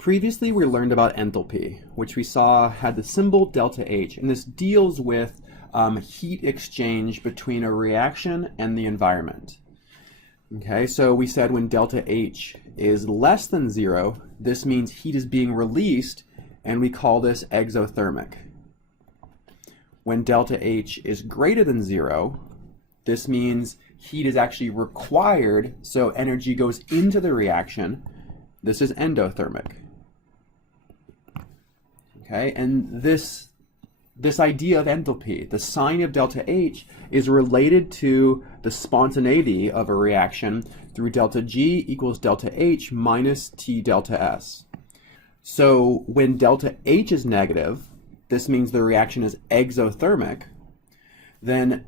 Previously, we learned about enthalpy, which we saw had the symbol delta H, and this deals with heat exchange between a reaction and the environment. Okay, so we said when delta H is less than 0, this means heat is being released, and we call this exothermic. When delta H is greater than 0, this means heat is actually required, so energy goes into the reaction. This is endothermic. Okay, and this idea of enthalpy, the sign of delta H, is related to the spontaneity of a reaction through delta G equals delta H minus T delta S. So when delta H is negative, this means the reaction is exothermic, then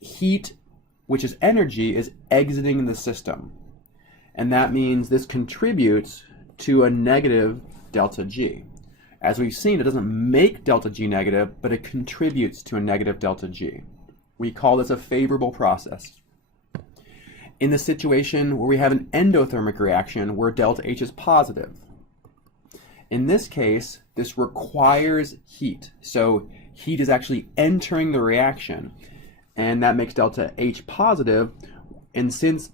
heat, which is energy, is exiting the system. And that means this contributes to a negative delta G. As we've seen, it doesn't make delta G negative, but it contributes to a negative delta G. We call this a favorable process. In the situation where we have an endothermic reaction where delta H is positive, in this case, this requires heat. So heat is actually entering the reaction, and that makes delta H positive. And since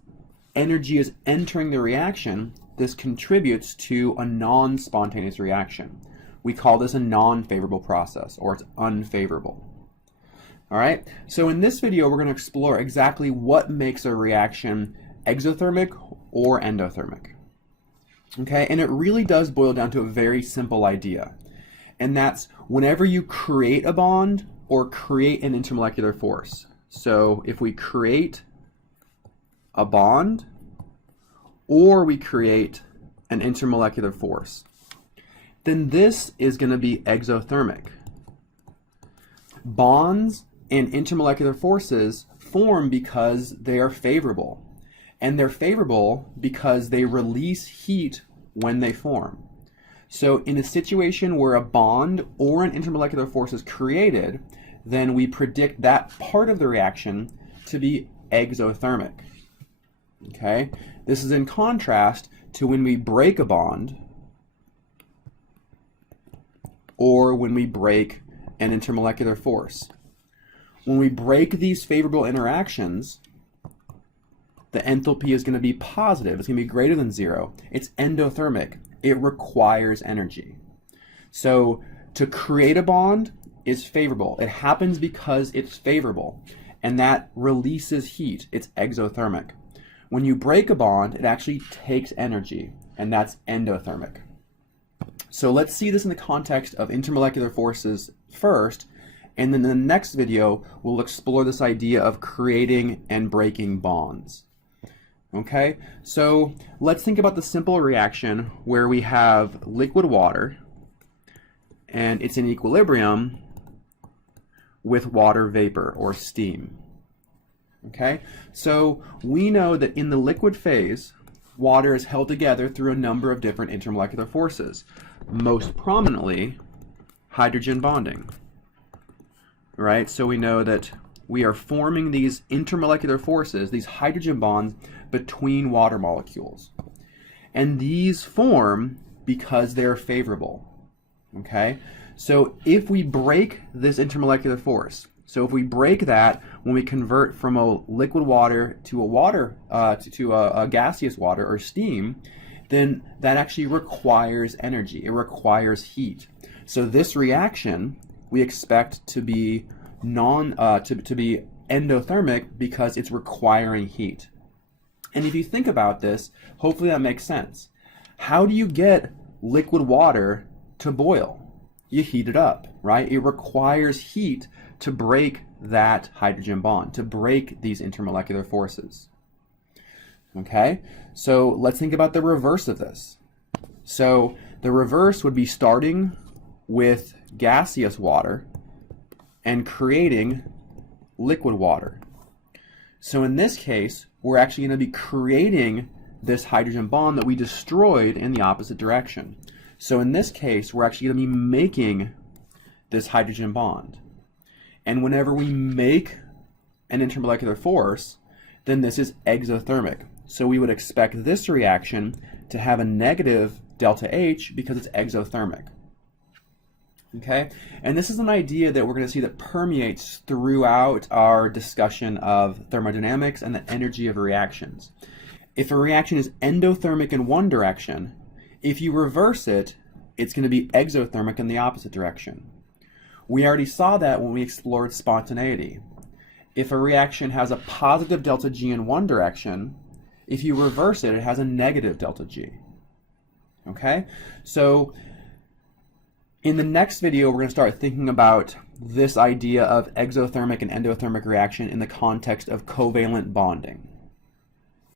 energy is entering the reaction, this contributes to a non-spontaneous reaction. We call this a non-favorable process, or it's unfavorable. All right, so in this video, we're going to explore exactly what makes a reaction exothermic or endothermic. Okay, and it really does boil down to a very simple idea, and that's whenever you create a bond or create an intermolecular force. So if we create a bond or we create an intermolecular force, then this is going to be exothermic. Bonds and intermolecular forces form because they are favorable. And they're favorable because they release heat when they form. So in a situation where a bond or an intermolecular force is created, then we predict that part of the reaction to be exothermic. Okay? This is in contrast to when we break a bond or when we break an intermolecular force. When we break these favorable interactions, the enthalpy is going to be positive. It's going to be greater than 0. It's endothermic. It requires energy. So to create a bond is favorable. It happens because it's favorable, and that releases heat. It's exothermic. When you break a bond, it actually takes energy, and that's endothermic. So let's see this in the context of intermolecular forces first, and then in the next video, we'll explore this idea of creating and breaking bonds. Okay, so let's think about the simple reaction where we have liquid water, and it's in equilibrium with water vapor or steam. Okay, so we know that in the liquid phase, water is held together through a number of different intermolecular forces. Most prominently, hydrogen bonding, right? So we know that we are forming these intermolecular forces, these hydrogen bonds between water molecules. And these form because they're favorable, okay? So if we break this intermolecular force, so if we break that when we convert from a liquid water to a gaseous water or steam, then that actually requires energy. It requires heat. So this reaction we expect to be to be endothermic because it's requiring heat. And if you think about this, hopefully that makes sense. How do you get liquid water to boil? You heat it up, right? It requires heat to break that hydrogen bond, to break these intermolecular forces. Okay, so let's think about the reverse of this. So the reverse would be starting with gaseous water and creating liquid water. So in this case, we're actually going to be creating this hydrogen bond that we destroyed in the opposite direction. So in this case, we're actually going to be making this hydrogen bond. And whenever we make an intermolecular force, then this is exothermic. So we would expect this reaction to have a negative delta H because it's exothermic. Okay, and this is an idea that we're going to see that permeates throughout our discussion of thermodynamics and the energy of reactions. If a reaction is endothermic in one direction, if you reverse it, it's going to be exothermic in the opposite direction. We already saw that when we explored spontaneity. If a reaction has a positive delta G in one direction, if you reverse it, it has a negative delta G. Okay, so in the next video, we're going to start thinking about this idea of exothermic and endothermic reaction in the context of covalent bonding.